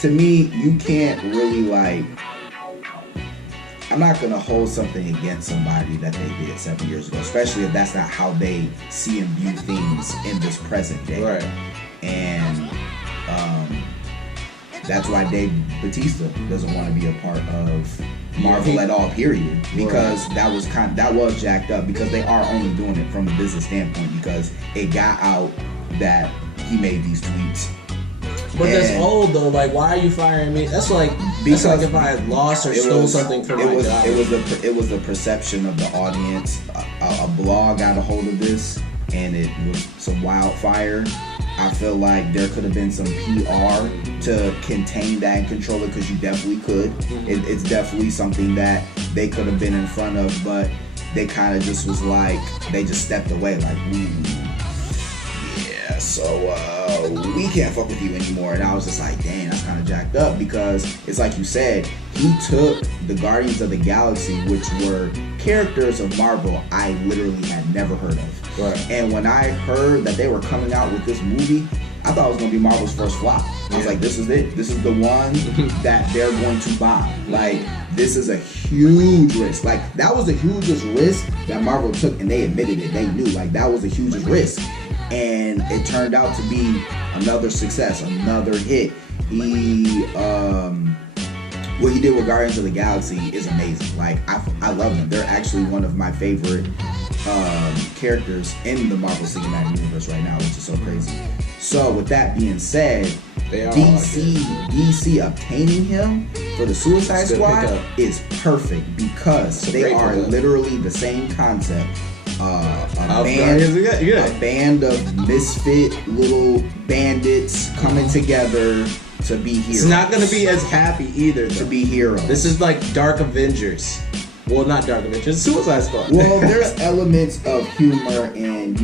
to me, you can't really like. I'm not gonna hold something against somebody that they did 7 years ago, especially if that's not how they see and view things in this present day. Right. And that's why Dave Bautista doesn't want to be a part of Marvel at all, period. Because that was jacked up, because they are only doing it from a business standpoint, because it got out that he made these tweets. But that's old though. Like, why are you firing me? That's like if I had lost or stole something from my job. It was the perception of the audience. A blog got a hold of this, and it was some wildfire. I feel like there could have been some PR to contain that and control it, because you definitely could. It's definitely something that they could have been in front of, but they kind of just was like, they just stepped away, like, yeah, so we can't fuck with you anymore. And I was just like, dang, that's kind of jacked up, because it's like you said, he took the Guardians of the Galaxy, which were characters of Marvel I literally had never heard of. Right. And when I heard that they were coming out with this movie, I thought it was going to be Marvel's first flop. I was like, this is it. This is the one that they're going to bomb. Like, this is a huge risk. Like, that was the hugest risk that Marvel took, and they admitted it. They knew, like, that was the hugest risk. And it turned out to be another success, another hit. What he did with Guardians of the Galaxy is amazing. Like, I love them. They're actually one of my favorite characters in the Marvel Cinematic Universe right now, which is so crazy. So with that being said, DC obtaining him for the Suicide Squad is perfect, because they are literally the same concept. A band of misfit little bandits coming together to be heroes. It's not going to be as happy either, though. To be heroes. This is like Dark Avengers. Well, not Dark Avengers, Suicide Squad. Well, there's elements of humor and,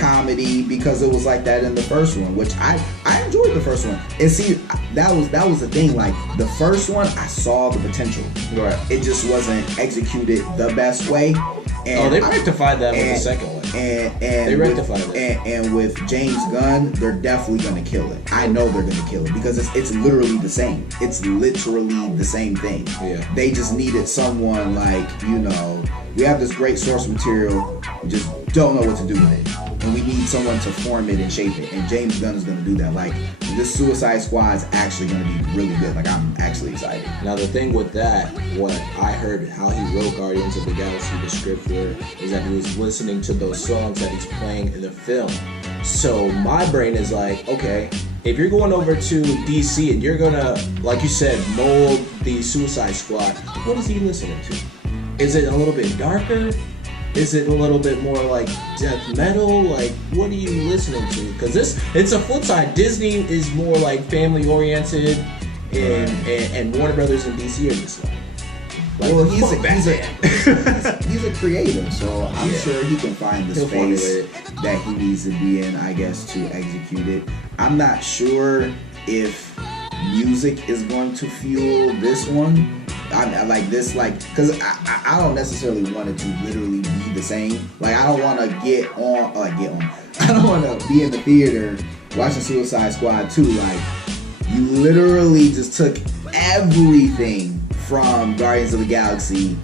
comedy, because it was like that in the first one, which I enjoyed the first one. And see, that was the thing. Like, the first one, I saw the potential. Right. It just wasn't executed the best way. And they rectified that with the second one. And they rectified it. And with James Gunn, they're definitely going to kill it. I know they're going to kill it, because it's literally the same. It's literally the same thing. Yeah. They just needed someone like, we have this great source material, we just don't know what to do with it. And we need someone to form it and shape it. And James Gunn is going to do that. Like, this Suicide Squad is actually going to be really good. Like, I'm actually excited. Now, the thing with that, what I heard how he wrote Guardians of the Galaxy, the script for it, is that he was listening to those songs that he's playing in the film. So my brain is like, okay, if you're going over to DC and you're going to, like you said, mold the Suicide Squad, what is he listening to? Is it a little bit darker? Is it a little bit more like death metal? Like, what are you listening to? Because it's a flip side. Disney is more like family oriented, and Warner Brothers and DC are just like well, he's a creative, so I'm sure he can find the space that he needs to be in, I guess, to execute it. I'm not sure if music is going to fuel this one. I like this, like, because I don't necessarily want it to literally be the same. Like, I don't want to get on. I don't want to be in the theater watching Suicide Squad 2. Like, you literally just took everything from Guardians of the Galaxy,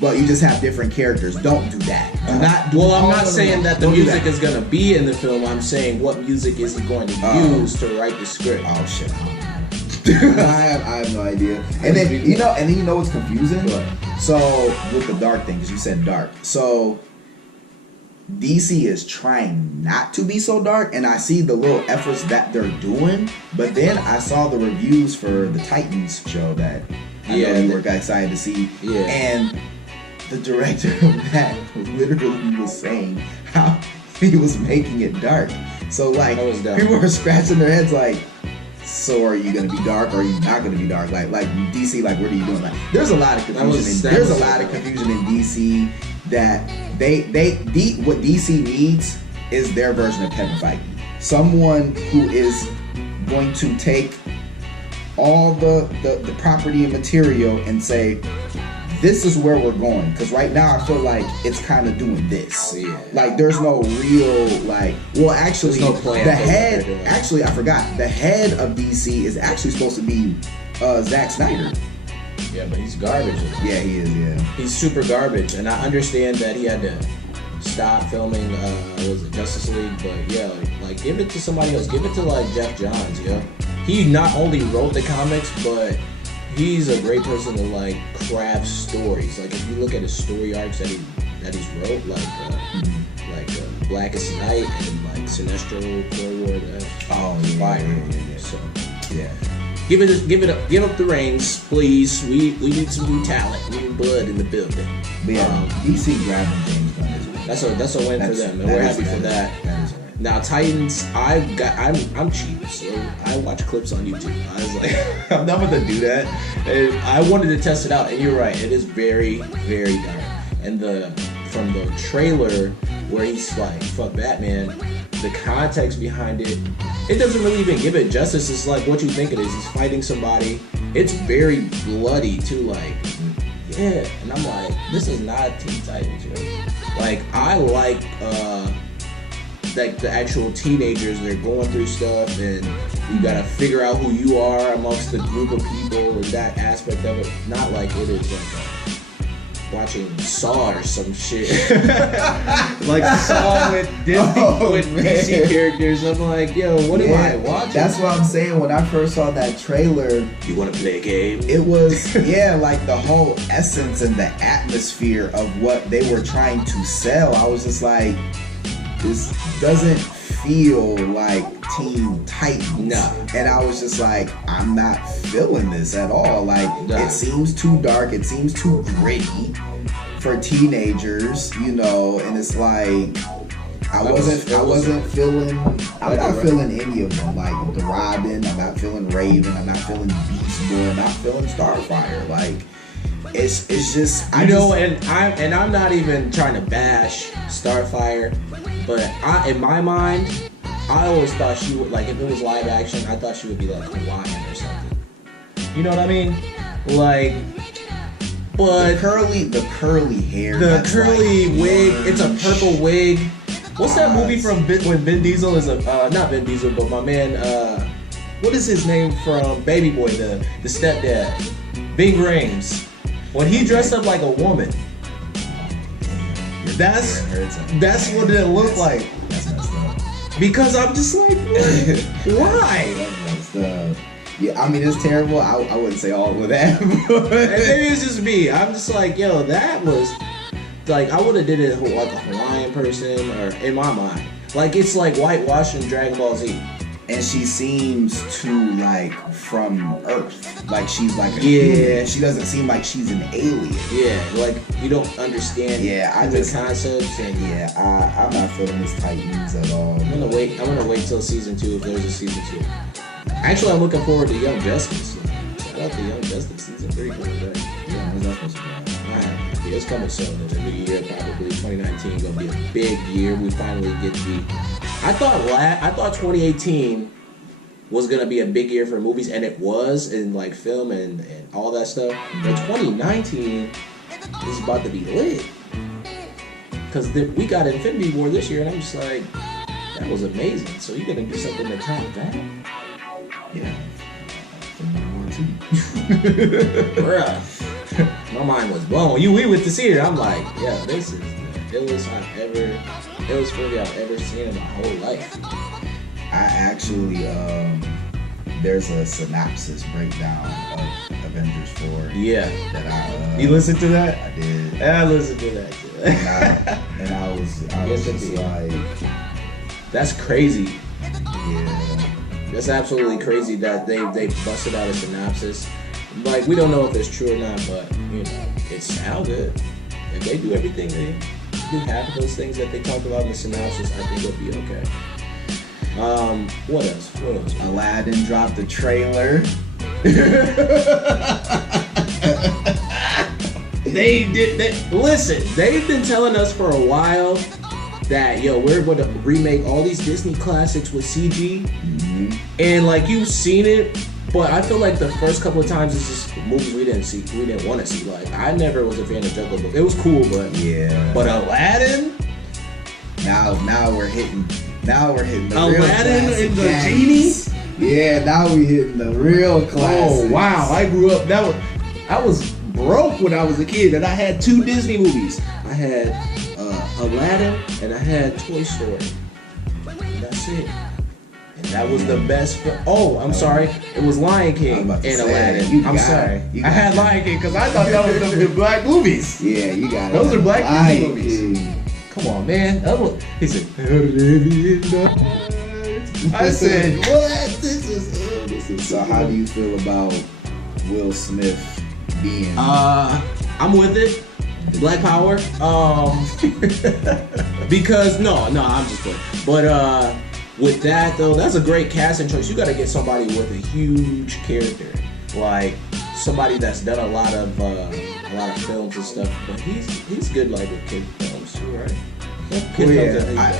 but you just have different characters. Don't do that. I'm not saying that the music is going to be in the film. I'm saying, what music is he going to use to write the script? Oh, shit. I have no idea. And then you know what's confusing? What? So with the dark thing, because you said dark. So DC is trying not to be so dark, and I see the little efforts that they're doing. But then I saw the reviews for the Titans show that I know you were excited to see. Yeah. And the director of that literally was saying how he was making it dark. So like people were scratching their heads like, so are you gonna be dark or are you not gonna be dark? Like DC, like what are you doing? Like there's a lot of confusion. There's a lot of confusion in DC that what DC needs is their version of Kevin Feige. Someone who is going to take all the property and material and say, this is where we're going. Because right now I feel like it's kind of doing this. Yeah. Like there's no real like. Well, actually, no plan the head. Actually, I forgot. The head of DC is actually supposed to be Zack Snyder. Yeah, but he's garbage. Yeah, he is. Yeah, he's super garbage, and I understand that he had to stop filming. Was it Justice League? But yeah, like give it to somebody else. Give it to like Jeff Johns. Yeah, he not only wrote the comics, but he's a great person to like craft stories. Like if you look at his story arcs that he's wrote, like Blackest Night and like Sinestro Forward. Fire. Yeah. So yeah. Give up the reins, please. We need some new talent, new blood in the building. But yeah, DC grabbing James Gunn is win. That's a win for them, and we're happy for that. Now Titans, I'm cheap, so I watch clips on YouTube. I was like, I'm not gonna do that. And I wanted to test it out, and you're right, it is very, very dark. And from the trailer where he's like, fuck Batman, the context behind it doesn't really even give it justice. It's like what you think it is. He's fighting somebody. It's very bloody too, like, yeah. And I'm like, this is not Teen Titans, yo. Like, I like the actual teenagers. They're going through stuff, and you gotta figure out who you are amongst the group of people, and that aspect of it. Not like it is like watching Saw or some shit. Like Saw with Disney with DC characters. I'm like, yo, what am I watching? That's what I'm saying. When I first saw that trailer, you want to play a game? It was like the whole essence and the atmosphere of what they were trying to sell. I was just like, this doesn't feel like Teen Titans. No. And I was just like, I'm not feeling this at all. Like, it seems too dark. It seems too gritty for teenagers, you know. And it's like, I'm not feeling any of them. Like the Robin, I'm not feeling Raven, I'm not feeling Beast Boy, I'm not feeling Starfire. Like, it's just, and I'm not even trying to bash Starfire, but in my mind, I always thought she would, like, if it was live action, I thought she would be like Hawaiian or something. You know what I mean? Like, but the curly hair, the curly wig. It's a purple wig. What's that movie from when Vin Diesel is not Vin Diesel, but my man, what is his name from Baby Boy, the stepdad, Bing Rames, when he dressed up like a woman. That's what it looked like. That's messed up. Because I'm just like, why? That's messed up. Yeah, I mean, it's terrible. I wouldn't say all of that. And maybe it's just me. I'm just like, yo, that was like, I would have did it like a Hawaiian person, or in my mind, like it's like whitewashing Dragon Ball Z. And she seems too like from Earth, like she's like a human. She doesn't seem like she's an alien. Yeah, like you don't understand. The concepts, and I'm not feeling this Titans at all. I'm gonna wait till season 2 if there's a season 2. Actually, I'm looking forward to Young Justice. Shout out to Young Justice season 3 coming back. Yeah, when's that supposed to be? Yeah, it's coming soon. In the new year, probably 2019 gonna be a big year. We finally get the. I thought 2018 was gonna be a big year for movies, and it was in like film and all that stuff. But 2019 is about to be lit, because we got Infinity War this year, and I'm just like, that was amazing. So you're gonna do something to top that? Yeah. Bruh. My mind was blown. We went to see it. I'm like, yeah, this is the illest movie I've ever seen in my whole life. I actually, there's a synopsis breakdown of Avengers 4. Yeah. That you listened to that? I did. Yeah, I listened to that too. and I was just like, that's crazy. Yeah. That's absolutely crazy that they busted out a synopsis. Like, we don't know if it's true or not, but you know, it sounds good. If they do everything, they do half of those things that they talked about in the synopsis, I think it'll be okay. What else? Aladdin dropped a trailer. Listen, they've been telling us for a while that, yo, we're going to remake all these Disney classics with CG. Mm-hmm. And like, you've seen it, but I feel like the first couple of times it's just movies we didn't want to see. Like, I never was a fan of Jungle Book. It was cool, but but Aladdin. Now we're hitting the Aladdin real and the genie. Yeah, now we hitting the real classics. Oh wow! I grew up. I was broke when I was a kid, and I had 2 Disney movies. I had Aladdin and I had Toy Story. And that's it. And that was the best. I'm sorry. It was Lion King and Aladdin. I'm sorry. I had Lion King because I thought that was the black movies. Yeah, you got it. Those are black Disney movies. Come on, man. He said, I said, what? This is. So how do you feel about Will Smith being? I'm with it. Black Power. Because no, I'm just playing. But with that though, that's a great casting choice. You got to get somebody with a huge character, like somebody that's done a lot of films and stuff. But he's good like with kid films too, right?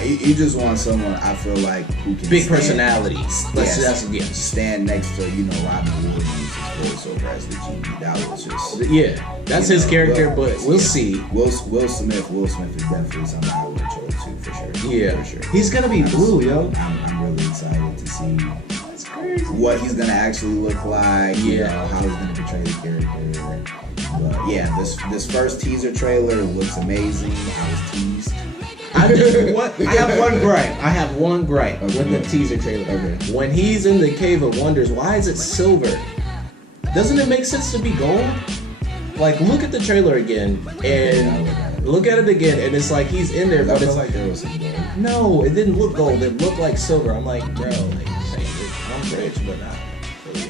You just want someone I feel like who can big personality. Stand next to Robin Williams voiceover as the genie. That was just that's his character. But we'll see. Will Smith is definitely somebody I would choose too for sure. Yeah, for sure. He's gonna be blue, yo. I'm really excited to see what he's gonna actually look like. How he's gonna portray the character. But yeah, this first teaser trailer looks amazing. I was teased. I have one gripe with the teaser trailer. Okay. When he's in the Cave of Wonders, why is it silver? Doesn't it make sense to be gold? Like, look at the trailer again and look at it again, and it's like he's in there, but it's like there was some gold. No, it didn't look gold. It looked like silver. I'm like, bro, I'm rich, but not fully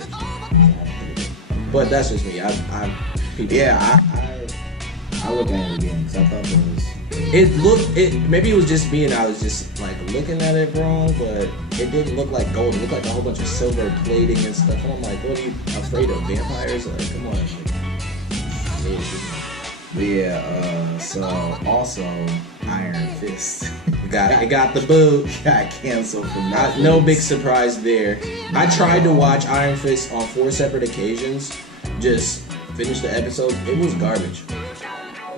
rich. But that's just me. I look at it again because I thought there was. Maybe it was just me and I was just like looking at it wrong, but it didn't look like gold. It looked like a whole bunch of silver plating and stuff. And I'm like, what are you afraid of? Vampires? Like, come on. So also Iron Fist. It got the boot. Got canceled from that. No big surprise there. I tried to watch Iron Fist on 4 separate occasions. Just finished the episode. It was garbage.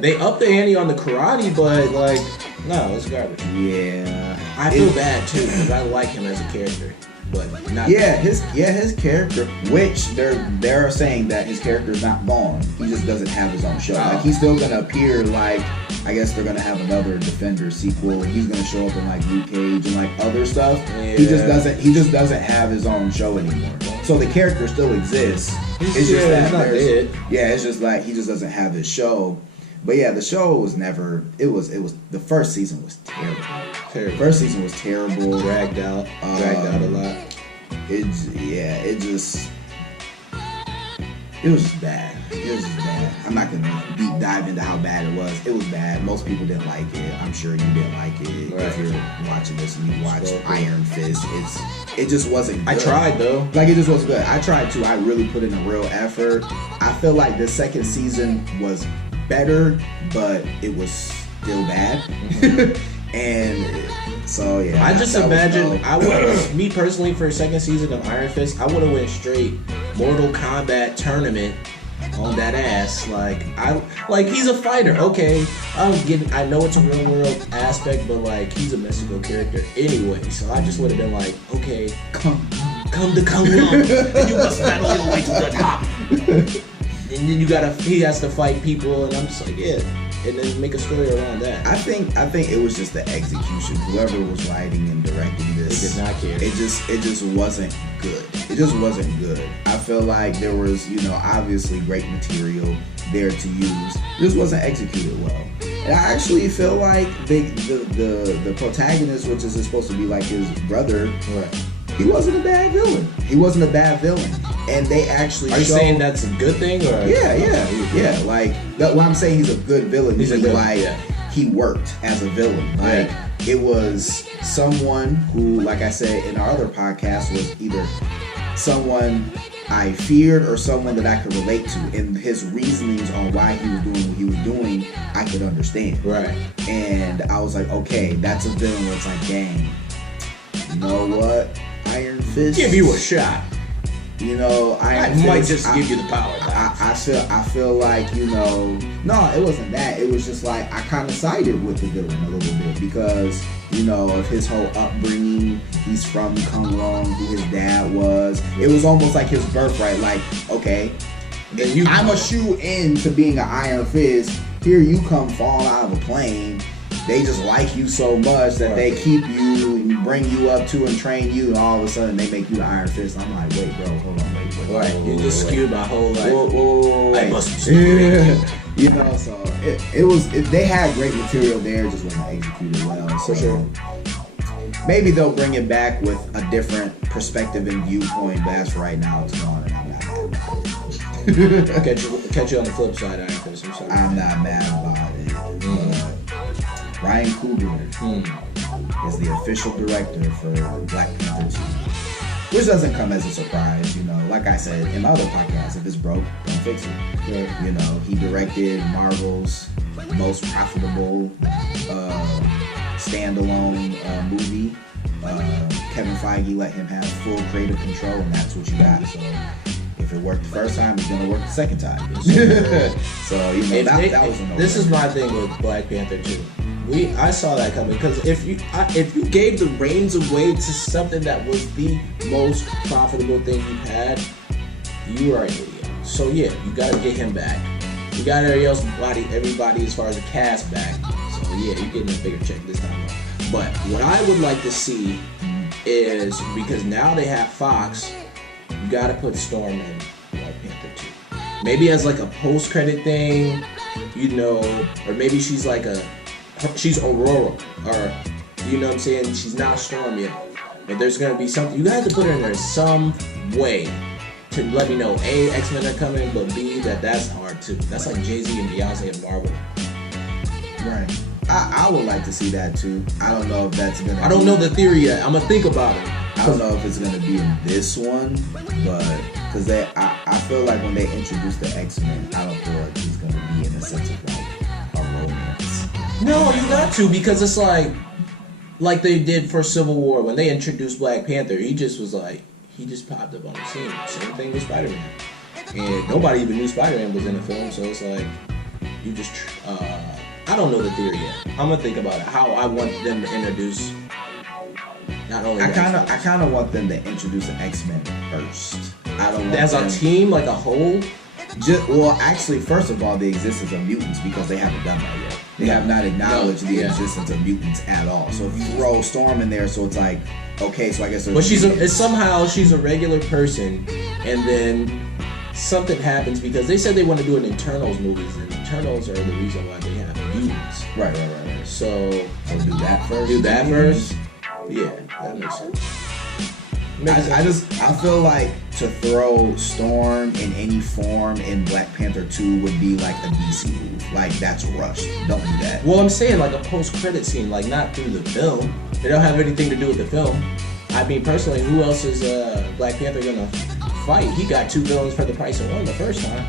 They upped the ante on the karate, but like, no, it's garbage. Yeah, I feel bad too because I like him as a character, but not. His character, which they're saying that his character is not gone. He just doesn't have his own show. Like he's still gonna appear. Like I guess they're gonna have another Defender sequel, and he's gonna show up in like Luke Cage and like other stuff. Yeah. He just doesn't have his own show anymore. So the character still exists. It's just that it's just like he just doesn't have his show. But yeah, the show was never. It was. The first season was terrible. First season was terrible. Dragged out a lot. It was just bad. I'm not gonna deep dive into how bad it was. It was bad. Most people didn't like it. I'm sure you didn't like it. Right. If you're watching this and you watched Iron Fist, it just wasn't good. I tried though. Like it just wasn't good. I tried to. I really put in a real effort. I feel like the second season was better, but it was still bad. And so yeah. I just imagine me personally for a second season of Iron Fist, I would have went straight Mortal Kombat tournament on that ass. Like he's a fighter. Okay, I know it's a real world aspect, but like he's a mystical character anyway. So I just would have been like, okay, come to Kung Lao, and you must battle your way to the top. And then he has to fight people, and I'm just like, yeah. And then make a story around that. I think it was just the execution. Whoever was writing and directing this, they did not care. It just wasn't good. It just wasn't good. I feel like there was, obviously great material there to use. It just wasn't executed well. And I actually feel like the protagonist, which is supposed to be like his brother, right. He wasn't a bad villain. And they actually Are you saying that's a good thing? Or? Yeah. Like, what I'm saying, he's a good villain. He worked as a villain. Like, it was someone who, like I said in our other podcast, was either someone I feared or someone that I could relate to, and his reasonings on why he was doing what he was doing, I could understand. Right. And I was like, okay, that's a villain where it's like, dang, you know what? Iron Fist. Give you a shot. You know, I might just give you the power. I feel like, you know, no, it wasn't that. It was just like I kind of sided with the villain a little bit because, you know, of his whole upbringing. He's from Kunlun, who his dad was. It was almost like his birthright. Like, okay, I'm a shoe in to being an Iron Fist. Here you come falling out of a plane. They just like you so much that they keep you and bring you up to and train you, and all of a sudden they make you the Iron Fist. I'm like, wait, bro, hold on, wait. Right, you just skewed my whole life. Whoa. I must be stupid. You know, so they had great material there, just wasn't executed well. So for sure. Maybe they'll bring it back with a different perspective and viewpoint, but as for right now, it's gone, and I'm not mad about it. Catch you on the flip side, Iron Fist. I'm not mad about it. Ryan Coogler is the official director for Black Panther 2. Which doesn't come as a surprise, you know. Like I said in my other podcast, if it's broke, don't fix it. Yeah. You know, he directed Marvel's most profitable standalone movie. Kevin Feige let him have full creative control, and that's what you got. So if it worked the first time, it's gonna work the second time. So you know that was a no-brainer. This is my thing with Black Panther 2. I saw that coming because if you gave the reins away to something that was the most profitable thing you've had, you are an idiot. So yeah, you gotta get him back. You got everybody as far as the cast back. So yeah, you're getting a bigger check this time around. But what I would like to see is, because now they have Fox, you gotta put Storm in Black Panther 2. Maybe as like a post-credit thing, you know, or maybe she's Aurora, or you know what I'm saying, she's not Storm yet, but there's gonna be something. You have to put her in there some way to let me know A, X-Men are coming, but B, that's hard too. That's like Jay-Z and Beyonce and Marvel. Right. I would like to see that too. I don't know if that's gonna. I don't know the theory yet. I'm gonna think about it. I don't know if it's gonna be in this one, but because I feel like when they introduce the X-Men, I don't feel like he's gonna be in a sense of like a romance. No, you got to, because it's like they did for Civil War when they introduced Black Panther. He just popped up on the scene. Same thing with Spider-Man, and nobody even knew Spider-Man was in the film. So it's like you just. I don't know the theory yet. I'm gonna think about it. How I want them to introduce. Not only I kind of want them to introduce the X-Men first. I don't want as a team, like a whole. Actually, first of all, the existence of mutants, because they haven't done that yet. They have not acknowledged the existence of mutants at all. So if you throw Storm in there, so it's like, okay, so I guess. But somehow she's a regular person, and then something happens because they said they want to do an Eternals movies, and Eternals are the reason why they have mutants. Right. So do that first. Yeah, that makes sense. I feel like to throw Storm in any form in Black Panther 2 would be like a DC move. Like, that's rushed. Don't do that. Well, I'm saying like a post-credit scene, like not through the film. They don't have anything to do with the film. I mean, personally, who else is Black Panther gonna fight? He got 2 villains for the price of 1 the first time.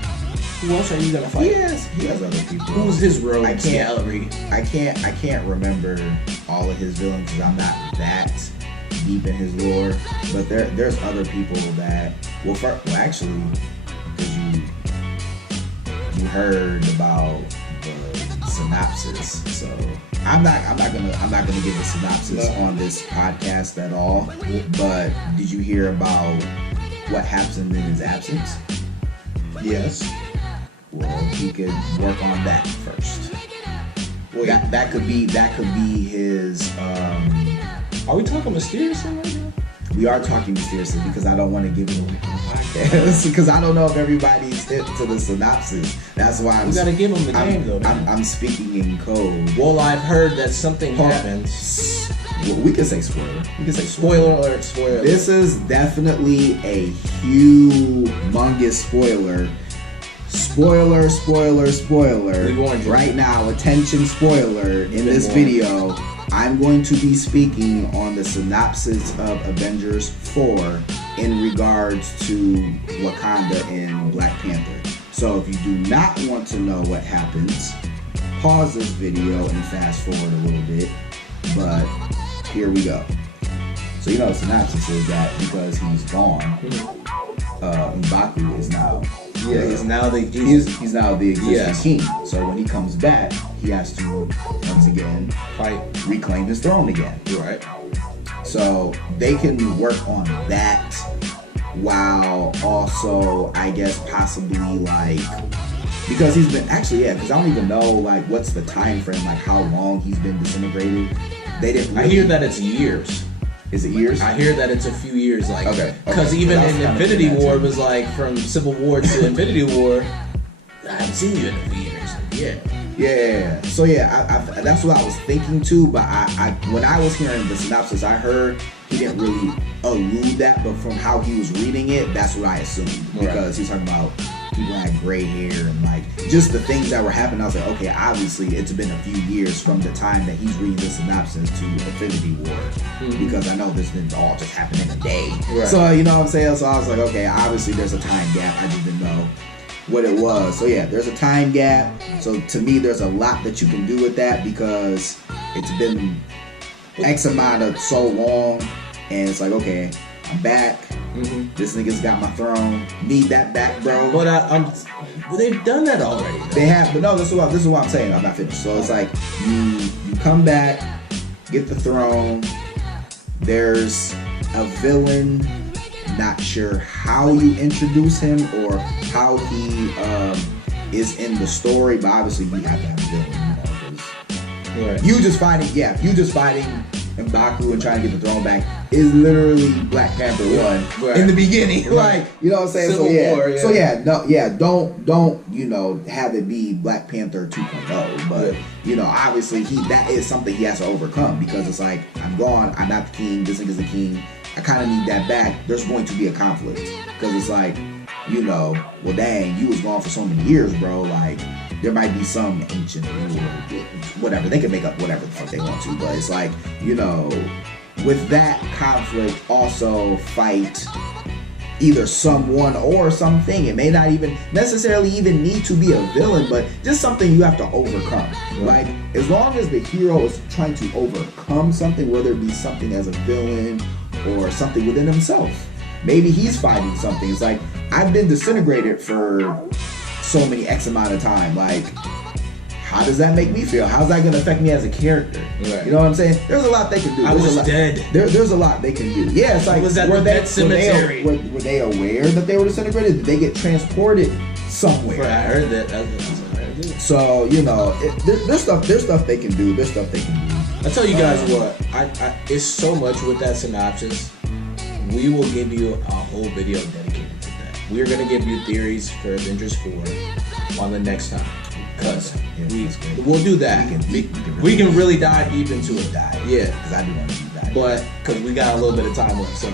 Who else are you gonna fight? He has other people. Who's his rogue? I can't remember all of his villains because I'm not that deep in his lore. But there's other people that actually, because you heard about the synopsis, so I'm not gonna give a synopsis on this podcast at all. But did you hear about what happened in his absence? Yes. Well, he could work on that first. Well, that could be his. Are we talking mysteriously right now? We are talking mysteriously because I don't want to give it away on the podcast because I don't know if everybody's hit to the synopsis. That's why you gotta give them the name though. I'm speaking in code. Well, I've heard that something happens. Well, we can say spoiler. Spoiler alert. Spoiler. This is definitely a humongous spoiler. Spoiler. Right now, attention, spoiler. In this video, I'm going to be speaking on the synopsis of Avengers 4 in regards to Wakanda and Black Panther. So if you do not want to know what happens, pause this video and fast forward a little bit. But here we go. So the synopsis is that because he's gone, M'Baku is now. Yeah, he's now the existing king. So when he comes back, he has to once again reclaim his throne again. Right. So they can work on that while also, I guess, possibly because he's been because I don't even know what's the time frame, how long he's been disintegrated. They didn't. I hear that it's years. Is it years? I hear that it's a few years. Okay. Because even in Infinity War, it was from Civil War to Infinity War. I haven't seen you in a few years. Yeah. So I that's what I was thinking too. But I when I was hearing the synopsis, I heard he didn't really allude that, but from how he was reading it, that's what I assumed because he's talking about people had gray hair and just the things that were happening. I was like, okay, obviously it's been a few years from the time that he's reading the synopsis to Infinity War, because I know this didn't all just happen in a day. Right. So you know what I'm saying? So I was like, okay, obviously there's a time gap. I just didn't know what it was. So there's a time gap. So to me, there's a lot that you can do with that because it's been X amount of so long, and it's like, okay, I'm back. This nigga's got my throne. Need that back, bro. But they've done that already. Though. They have, but no. This is what I'm saying. I'm not finished. So it's like you come back, get the throne. There's a villain. Not sure how you introduce him or how he is in the story, but obviously you have to have a villain. You just fighting M'Baku and trying to get the throne back is literally Black Panther 1 in the beginning. You know what I'm saying? Civil War, Don't have it be Black Panther 2.0, but obviously that is something he has to overcome because it's like, I'm gone, I'm not the king, this nigga's the king, I kind of need that back. There's going to be a conflict because it's like, well, dang, you was gone for so many years, bro. There might be some ancient rule or whatever. They can make up whatever the fuck they want to, but it's like, with that conflict, also fight either someone or something. It may not even necessarily even need to be a villain, but just something you have to overcome. As long as the hero is trying to overcome something, whether it be something as a villain or something within himself. Maybe he's fighting something. It's like, I've been disintegrated for so many X amount of time. How does that make me feel? How's that going to affect me as a character? Right. You know what I'm saying? There's a lot they can do. I was dead. There's a lot they can do. Yeah, it's like, was that the cemetery? Were they aware that they were disintegrated? Did they get transported somewhere? Right, I heard that. That's what I heard. So, there's stuff they can do. There's stuff they can do. I tell you guys what, it's so much with that synopsis. We will give you a whole video dedicated to that. We're going to give you theories for Avengers 4 on the next time. Because we'll do that. We can really dive deep into it. Yeah. Because I do want to deep dive. But, because we got a little bit of time left. So,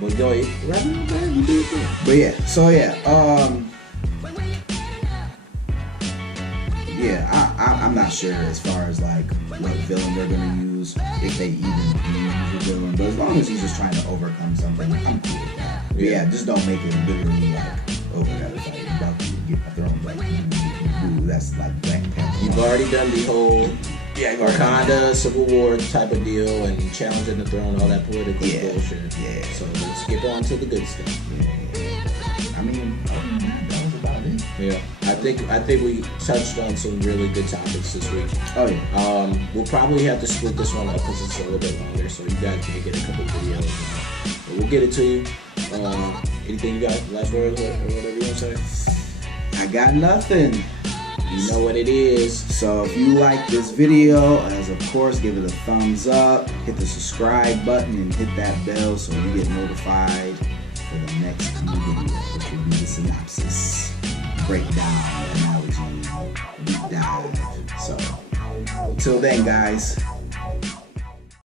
but go ahead. You do your thing. But yeah, so I'm not sure as far as what villain they're gonna use, if they even use a villain. But as long as he's just trying to overcome something, I'm cool with that. But just don't make it literally gotta fight about to get my throne. That's Black Panther. You've already done the whole Wakanda Civil War type of deal and challenging the throne, all that political bullshit. Yeah. So let's get on to the good stuff. Yeah. I mean, that was about it. Yeah. I think we touched on some really good topics this week. Oh yeah. We'll probably have to split this one up because it's a little bit longer, so you guys may get a couple videos. But we'll get it to you. Anything you got? Last words or whatever you want to say? I got nothing. You know what it is. So if you like this video, as of course, give it a thumbs up, hit the subscribe button, and hit that bell so you get notified for the next video, which will be the synopsis, breakdown, analogy, deep dive. So until then, guys.